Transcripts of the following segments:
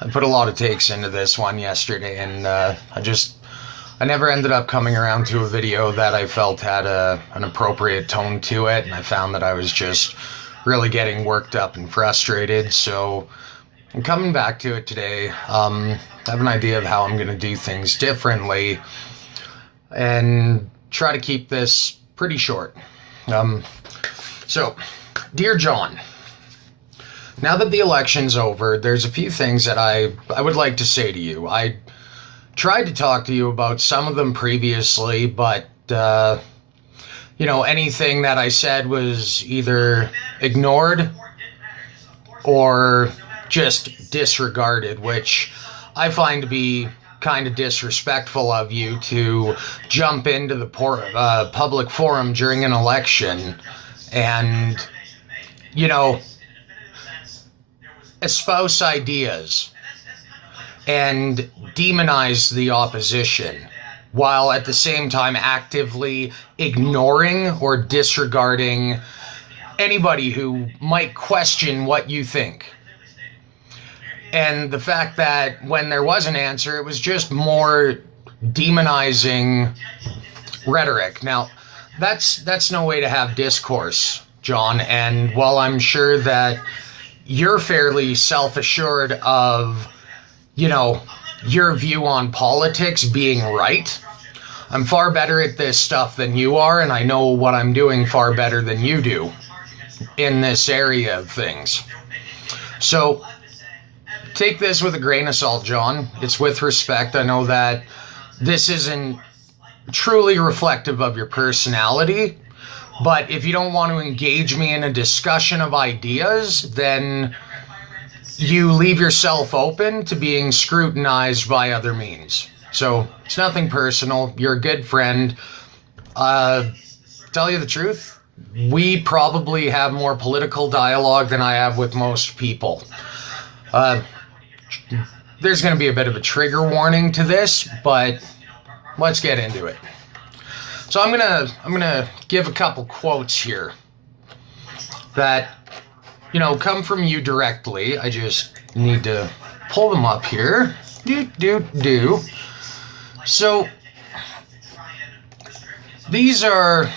I put a lot of takes into this one yesterday, and I never ended up coming around to a video that I felt had an appropriate tone to it, and I found that I was just really getting worked up and frustrated. So I'm coming back to it today. I have an idea of how I'm going to do things differently and try to keep this pretty short. So, dear John, now that the election's over, there's a few things that I would like to say to you. I tried to talk to you about some of them previously, but, anything that I said was either ignored or just disregarded, which I find to be kind of disrespectful of you to jump into the public forum during an election and, espouse ideas and demonize the opposition while at the same time actively ignoring or disregarding anybody who might question what you think. And the fact that when there was an answer, it was just more demonizing rhetoric. Now, that's no way to have discourse, John. And while I'm sure that you're fairly self-assured of, your view on politics being right, I'm far better at this stuff than you are, and I know what I'm doing far better than you do in this area of things. So take this with a grain of salt, John. It's with respect. I know that this isn't truly reflective of your personality, but if you don't want to engage me in a discussion of ideas, then you leave yourself open to being scrutinized by other means. So it's nothing personal. You're a good friend. Tell you the truth, we probably have more political dialogue than I have with most people. There's going to be a bit of a trigger warning to this, but let's get into it. So I'm gonna give a couple quotes here that, come from you directly. I just need to pull them up here. So these are...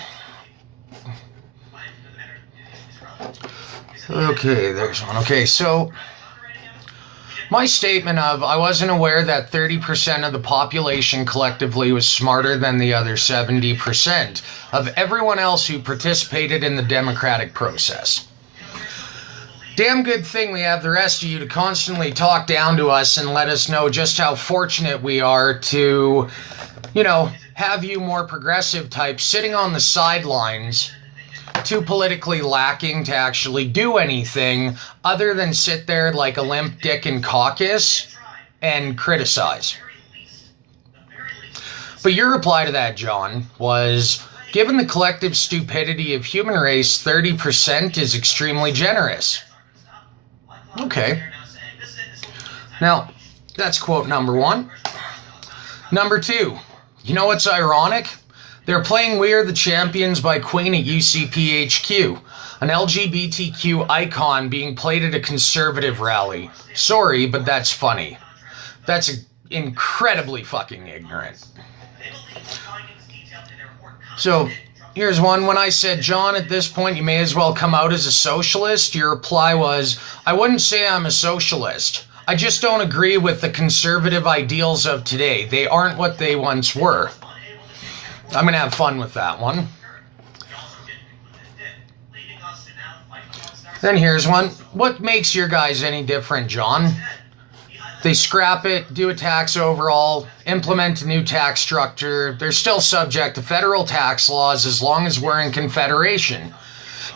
Okay, there's one. Okay, so my statement of I wasn't aware that 30% of the population collectively was smarter than the other 70% of everyone else who participated in the democratic process. Damn good thing we have the rest of you to constantly talk down to us and let us know just how fortunate we are to, have you more progressive types sitting on the sidelines, too politically lacking to actually do anything other than sit there like a limp dick in caucus and criticize. But your reply to that, John, was, given the collective stupidity of human race, 30% is extremely generous. Okay. Now, that's quote number one. Number two, you know what's ironic? They're playing We Are the Champions by Queen at UCPHQ, an LGBTQ icon being played at a conservative rally. Sorry, but that's funny. That's incredibly fucking ignorant. So, here's one. When I said, John, at this point you may as well come out as a socialist, your reply was, I wouldn't say I'm a socialist. I just don't agree with the conservative ideals of today. They aren't what they once were. I'm going to have fun with that one. Then here's one. What makes your guys any different, John? They scrap it, do a tax overhaul, implement a new tax structure. They're still subject to federal tax laws as long as we're in Confederation.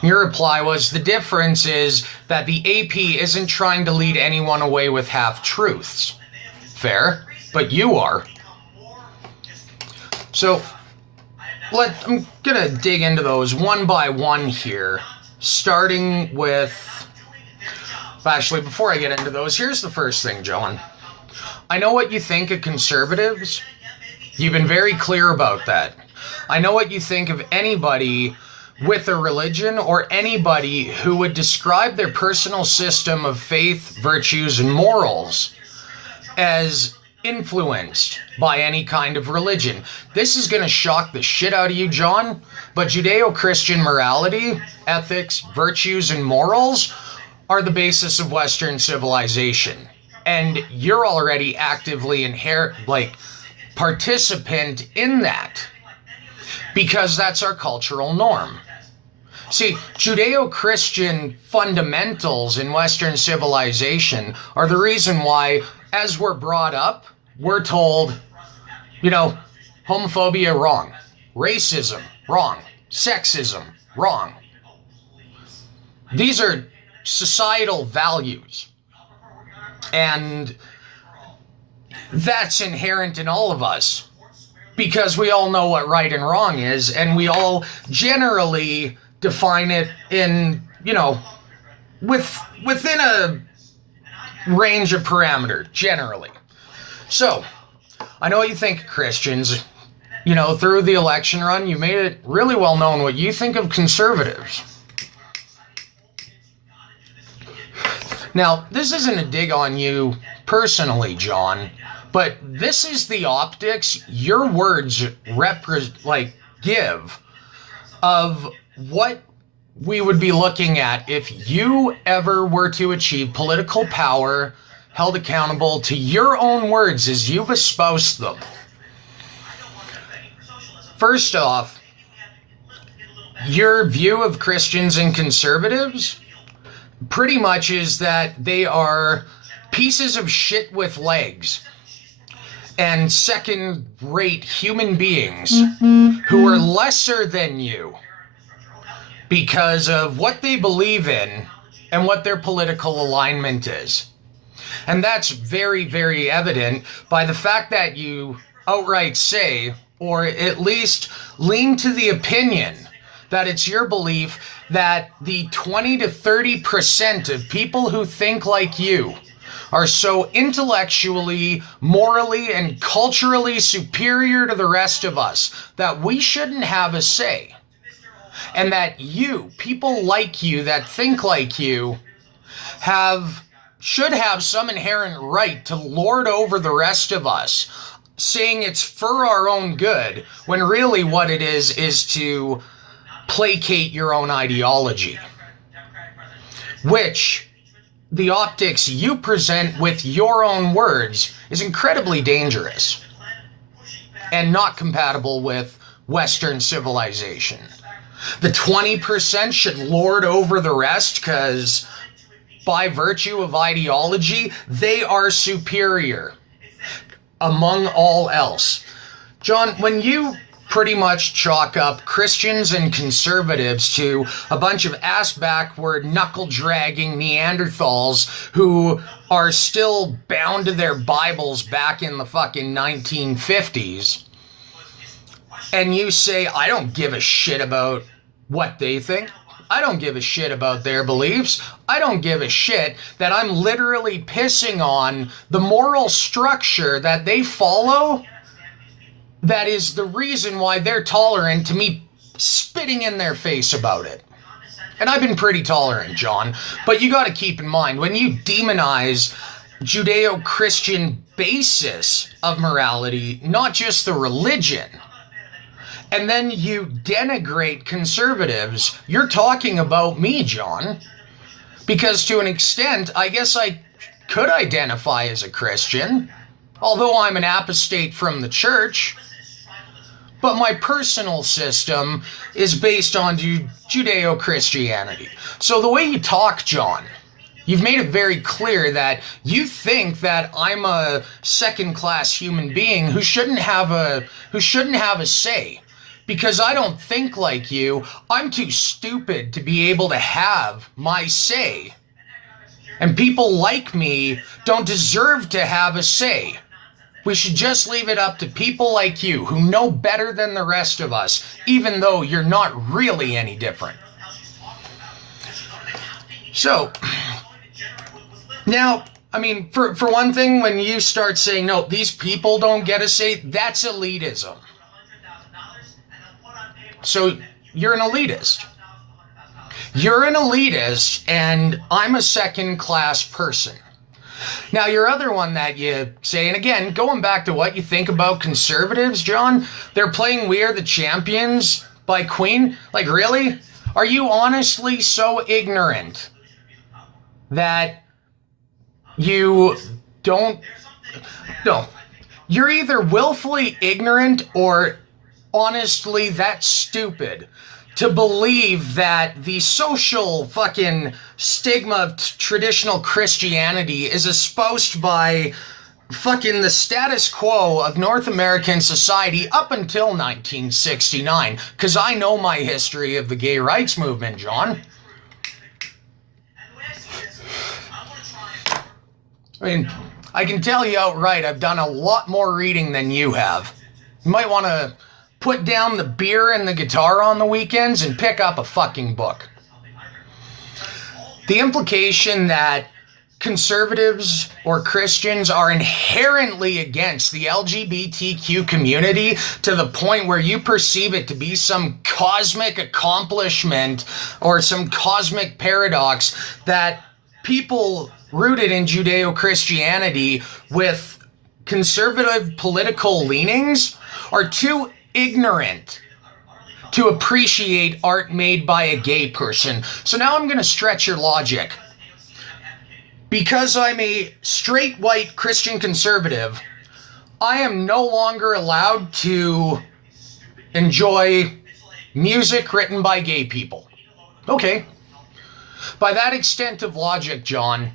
Your reply was, the difference is that the AP isn't trying to lead anyone away with half-truths. Fair, but you are. So, I'm gonna dig into those one by one here, starting with... Actually, before I get into those, here's the first thing, John. I know what you think of conservatives. You've been very clear about that. I know what you think of anybody with a religion or anybody who would describe their personal system of faith, virtues, and morals as influenced by any kind of religion. This is going to shock the shit out of you, John, but Judeo-Christian morality, ethics, virtues, and morals are the basis of Western civilization. And you're already actively participant in that, because that's our cultural norm. See, Judeo-Christian fundamentals in Western civilization are the reason why, as we're brought up, we're told, homophobia, wrong. Racism, wrong. Sexism, wrong. These are societal values. And that's inherent in all of us, because we all know what right and wrong is, and we all generally define it in, within a range of parameter, generally. So, I know what you think of Christians. Through the election run, you made it really well known what you think of conservatives. Now, this isn't a dig on you personally, John, but this is the optics your words give of what we would be looking at if you ever were to achieve political power, held accountable to your own words as you've espoused them. First off, your view of Christians and conservatives pretty much is that they are pieces of shit with legs and second-rate human beings who are lesser than you because of what they believe in and what their political alignment is. And that's very, very evident by the fact that you outright say, or at least lean to the opinion, that it's your belief that the 20 to 30% of people who think like you are so intellectually, morally, and culturally superior to the rest of us that we shouldn't have a say. And that you, people like you that think like you, should have some inherent right to lord over the rest of us, saying it's for our own good, when really what it is to placate your own ideology. Which, the optics you present with your own words is incredibly dangerous and not compatible with Western civilization. The 20% should lord over the rest because by virtue of ideology, they are superior among all else. John, when you pretty much chalk up Christians and conservatives to a bunch of ass-backward, knuckle-dragging Neanderthals who are still bound to their Bibles back in the fucking 1950s, and you say, I don't give a shit about what they think. I don't give a shit about their beliefs. I don't give a shit that I'm literally pissing on the moral structure that they follow. That is the reason why they're tolerant to me spitting in their face about it. And I've been pretty tolerant, John. But you got to keep in mind, when you demonize Judeo-Christian basis of morality, not just the religion, and then you denigrate conservatives, you're talking about me, John. Because to an extent, I guess I could identify as a Christian, although I'm an apostate from the church. But my personal system is based on Judeo-Christianity. So the way you talk, John, you've made it very clear that you think that I'm a second-class human being who shouldn't have a say. Because I don't think like you, I'm too stupid to be able to have my say. And people like me don't deserve to have a say. We should just leave it up to people like you who know better than the rest of us, even though you're not really any different. So, now, I mean, for one thing, when you start saying, no, these people don't get a say, that's elitism. So, you're an elitist. You're an elitist, and I'm a second-class person. Now, your other one that you say, and again, going back to what you think about conservatives, John, they're playing We Are the Champions by Queen. Like, really? Are you honestly so ignorant that you don't... No. You're either willfully ignorant or honestly that stupid to believe that the social fucking stigma of traditional Christianity is espoused by fucking the status quo of North American society up until 1969. Because I know my history of the gay rights movement, John. I mean, I can tell you outright, I've done a lot more reading than you have. You might want to put down the beer and the guitar on the weekends and pick up a fucking book. The implication that conservatives or Christians are inherently against the LGBTQ community to the point where you perceive it to be some cosmic accomplishment or some cosmic paradox that people rooted in Judeo-Christianity with conservative political leanings are too ignorant to appreciate art made by a gay person. So now I'm going to stretch your logic. Because I'm a straight white Christian conservative, I am no longer allowed to enjoy music written by gay people. Okay. By that extent of logic, John,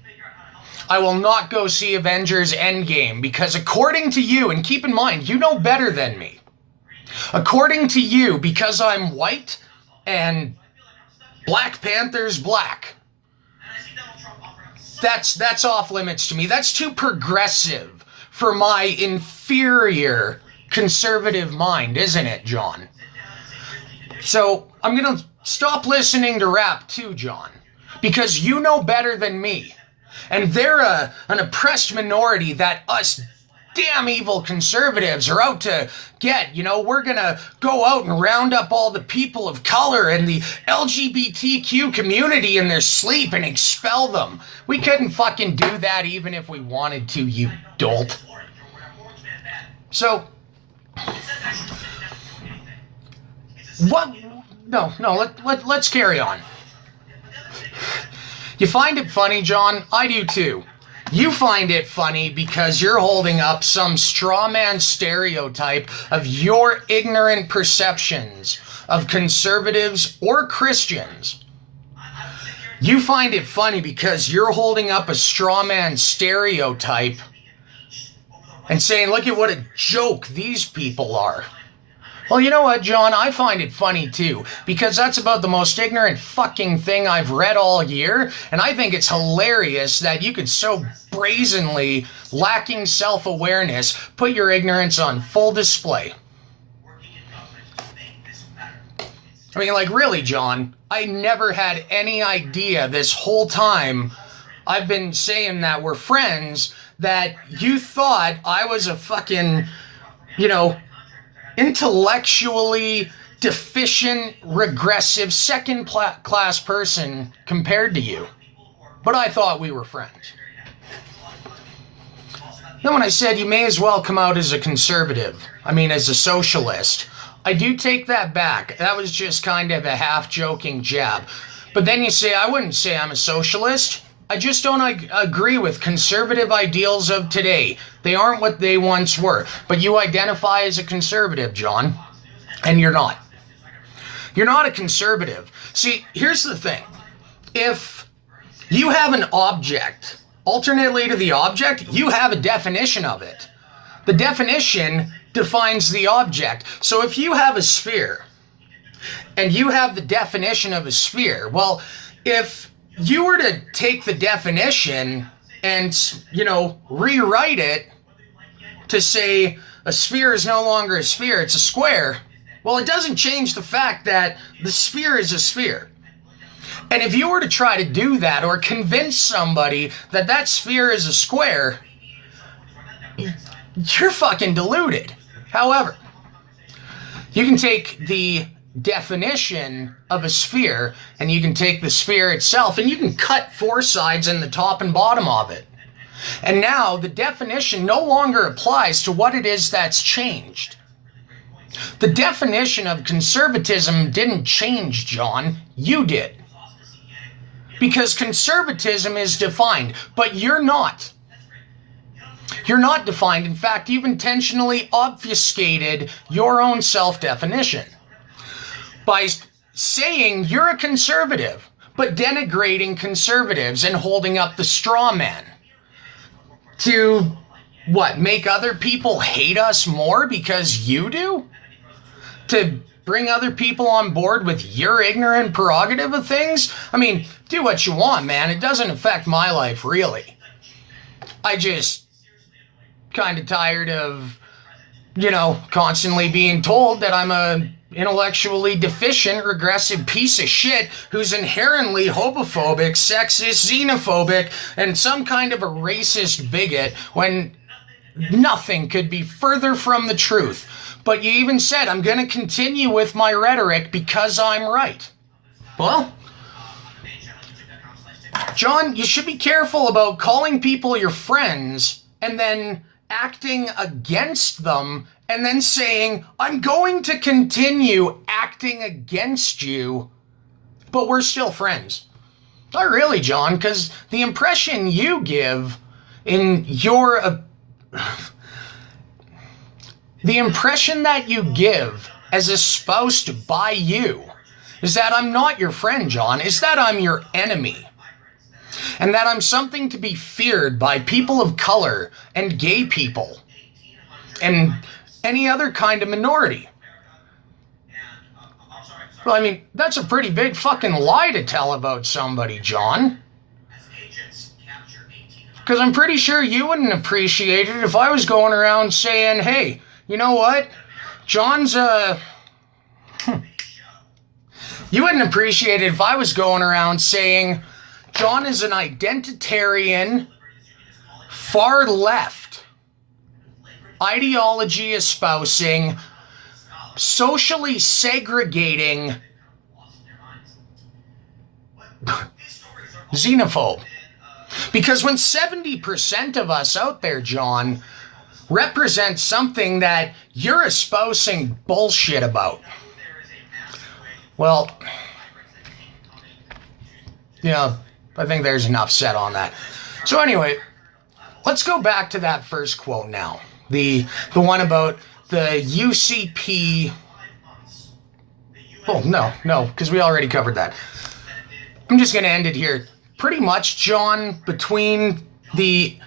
I will not go see Avengers Endgame because according to you, and keep in mind, you know better than me, according to you, because I'm white and Black Panther's black, that's off limits to me. That's too progressive for my inferior conservative mind, isn't it, John? So I'm going to stop listening to rap too, John, because you know better than me. And they're an oppressed minority that us damn evil conservatives are out to get. You know, we're gonna go out and round up all the people of color and the LGBTQ community in their sleep and expel them. We couldn't fucking do that even if we wanted to, you dolt. So, what? No, let's carry on. You find it funny, John? I do too. You find it funny because you're holding up some straw man stereotype of your ignorant perceptions of conservatives or Christians. You find it funny because you're holding up a straw man stereotype and saying, look at what a joke these people are. Well, you know what, John? I find it funny, too, because that's about the most ignorant fucking thing I've read all year, and I think it's hilarious that you could so brazenly, lacking self-awareness, put your ignorance on full display. I mean, like, really, John, I never had any idea this whole time I've been saying that we're friends that you thought I was a fucking, you know, intellectually deficient, regressive, second-class person compared to you. But I thought we were friends. Then when I said you may as well come out as a conservative, I mean as a socialist, I do take that back. That was just kind of a half-joking jab. But then you say, I wouldn't say I'm a socialist. I just don't agree with conservative ideals of today. They aren't what they once were. But you identify as a conservative, John, and you're not. You're not a conservative. See, here's the thing. If you have an object, alternately to the object, you have a definition of it. The definition defines the object. So if you have a sphere, and you have the definition of a sphere, well, if you were to take the definition and, you know, rewrite it to say a sphere is no longer a sphere, it's a square, well, it doesn't change the fact that the sphere is a sphere. And if you were to try to do that or convince somebody that that sphere is a square, you're fucking deluded. However, you can take the definition of a sphere and you can take the sphere itself and you can cut four sides in the top and bottom of it. And now the definition no longer applies to what it is that's changed. The definition of conservatism didn't change, John. You did. Because conservatism is defined, but you're not. You're not defined. In fact, you've intentionally obfuscated your own self-definition by saying you're a conservative, but denigrating conservatives and holding up the straw man. To, what, make other people hate us more because you do? To bring other people on board with your ignorant prerogative of things? I mean, do what you want, man. It doesn't affect my life, really. I just kind of tired of, constantly being told that I'm a intellectually deficient, regressive piece of shit who's inherently homophobic, sexist, xenophobic, and some kind of a racist bigot when nothing could be further from the truth. But you even said, I'm going to continue with my rhetoric because I'm right. Well, John, you should be careful about calling people your friends and then acting against them and then saying, I'm going to continue acting against you, but we're still friends. Not really, John, because the impression you give in your... the impression that you give as espoused by you is that I'm not your friend, John, is that I'm your enemy. And that I'm something to be feared by people of color and gay people and any other kind of minority. Well, I mean, that's a pretty big fucking lie to tell about somebody, John. Because I'm pretty sure you wouldn't appreciate it if I was going around saying, hey, you know what? John's You wouldn't appreciate it if I was going around saying, John is an identitarian, far left, ideology espousing, socially segregating xenophobe. Because when 70% of us out there, John, represent something that you're espousing bullshit about, well, I think there's enough said on that. So anyway, let's go back to that first quote now. The one about the UCP... Oh, no, because we already covered that. I'm just going to end it here. Pretty much, John, between the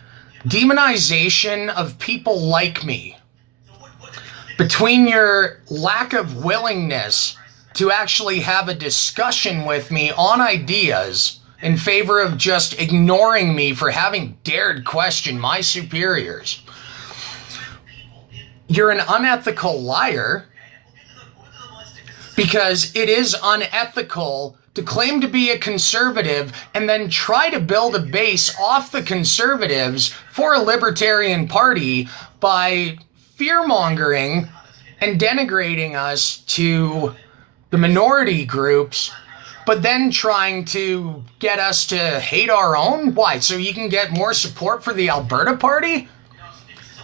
demonization of people like me, between your lack of willingness to actually have a discussion with me on ideas in favor of just ignoring me for having dared question my superiors. You're an unethical liar because it is unethical to claim to be a conservative and then try to build a base off the conservatives for a libertarian party by fear-mongering and denigrating us to the minority groups, but then trying to get us to hate our own? Why? So you can get more support for the Alberta Party?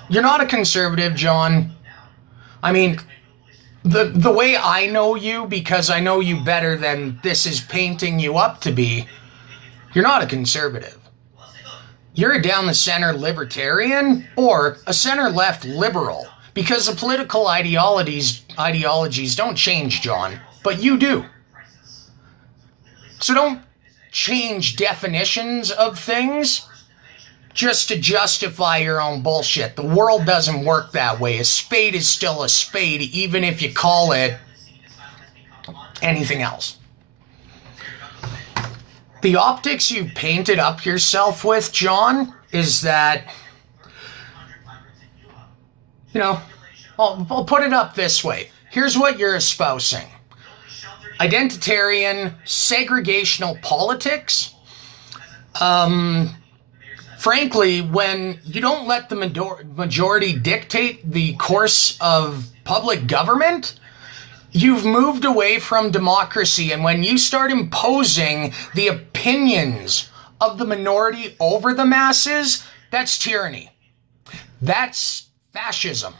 You're not a conservative, John. I mean, the way I know you, because I know you better than this is painting you up to be, you're not a conservative. You're a down-the-center libertarian or a center-left liberal, because the political ideologies don't change, John, but you do. So don't change definitions of things just to justify your own bullshit. The world doesn't work that way. A spade is still a spade, even if you call it anything else. The optics you painted up yourself with, John, is that, I'll put it up this way. Here's what you're espousing. Identitarian, segregational politics. Frankly, when you don't let the majority dictate the course of public government, you've moved away from democracy. And when you start imposing the opinions of the minority over the masses, That's tyranny. That's fascism.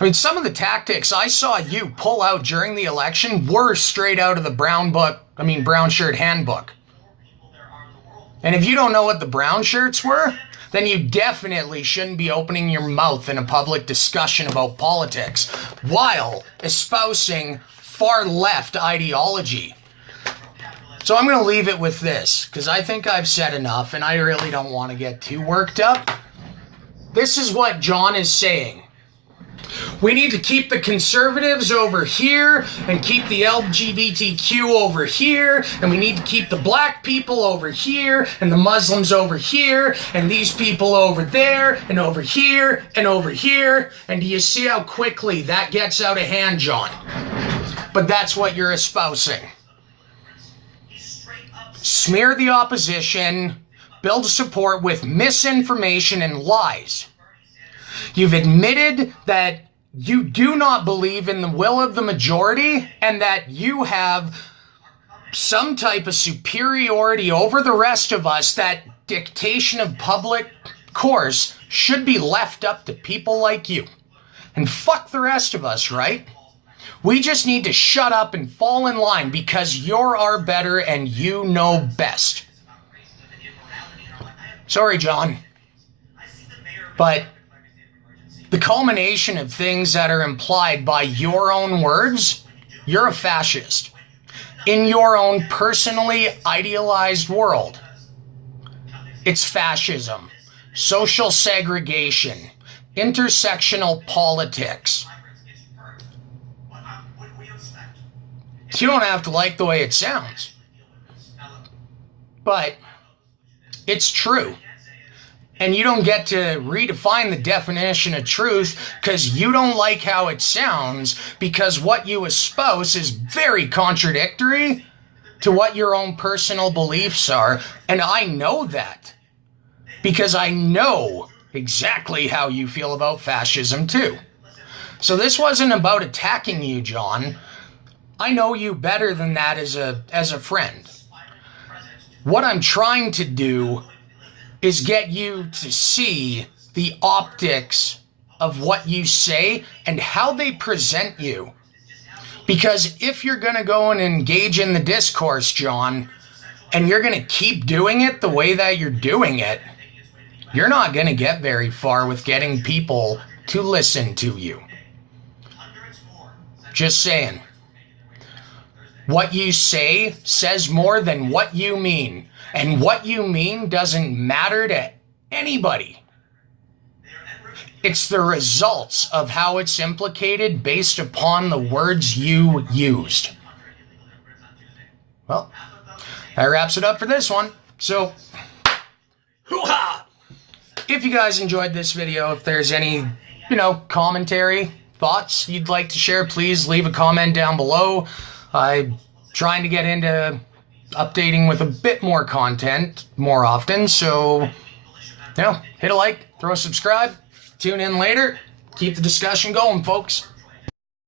I mean, some of the tactics I saw you pull out during the election were straight out of the brown shirt handbook. And if you don't know what the brown shirts were, then you definitely shouldn't be opening your mouth in a public discussion about politics while espousing far left ideology. So I'm going to leave it with this, because I think I've said enough and I really don't want to get too worked up. This is what John is saying. We need to keep the conservatives over here and keep the LGBTQ over here, and we need to keep the black people over here and the Muslims over here and these people over there and over here and over here. And do you see how quickly that gets out of hand, John? But that's what you're espousing. Smear the opposition, build support with misinformation and lies. You've admitted that you do not believe in the will of the majority and that you have some type of superiority over the rest of us, that dictation of public course should be left up to people like you. And fuck the rest of us, right? We just need to shut up and fall in line because you're our better and you know best. Sorry, John. But the culmination of things that are implied by your own words, you're a fascist. In your own personally idealized world, it's fascism, social segregation, intersectional politics. You don't have to like the way it sounds, but it's true. And you don't get to redefine the definition of truth because you don't like how it sounds, because what you espouse is very contradictory to what your own personal beliefs are. And I know that because I know exactly how you feel about fascism too. So this wasn't about attacking you, John. I know you better than that as a friend. What I'm trying to do is get you to see the optics of what you say and how they present you. Because if you're going to go and engage in the discourse, John, and you're going to keep doing it the way that you're doing it, you're not going to get very far with getting people to listen to you. Just saying. What you say says more than what you mean. And what you mean doesn't matter to anybody. It's the results of how it's implicated based upon the words you used. Well, that wraps it up for this one. So, hoo-ha! If you guys enjoyed this video, if there's any, commentary, thoughts you'd like to share, please leave a comment down below. I'm trying to get into updating with a bit more content more often, so hit a like, throw a subscribe, tune in later, keep the discussion going, folks.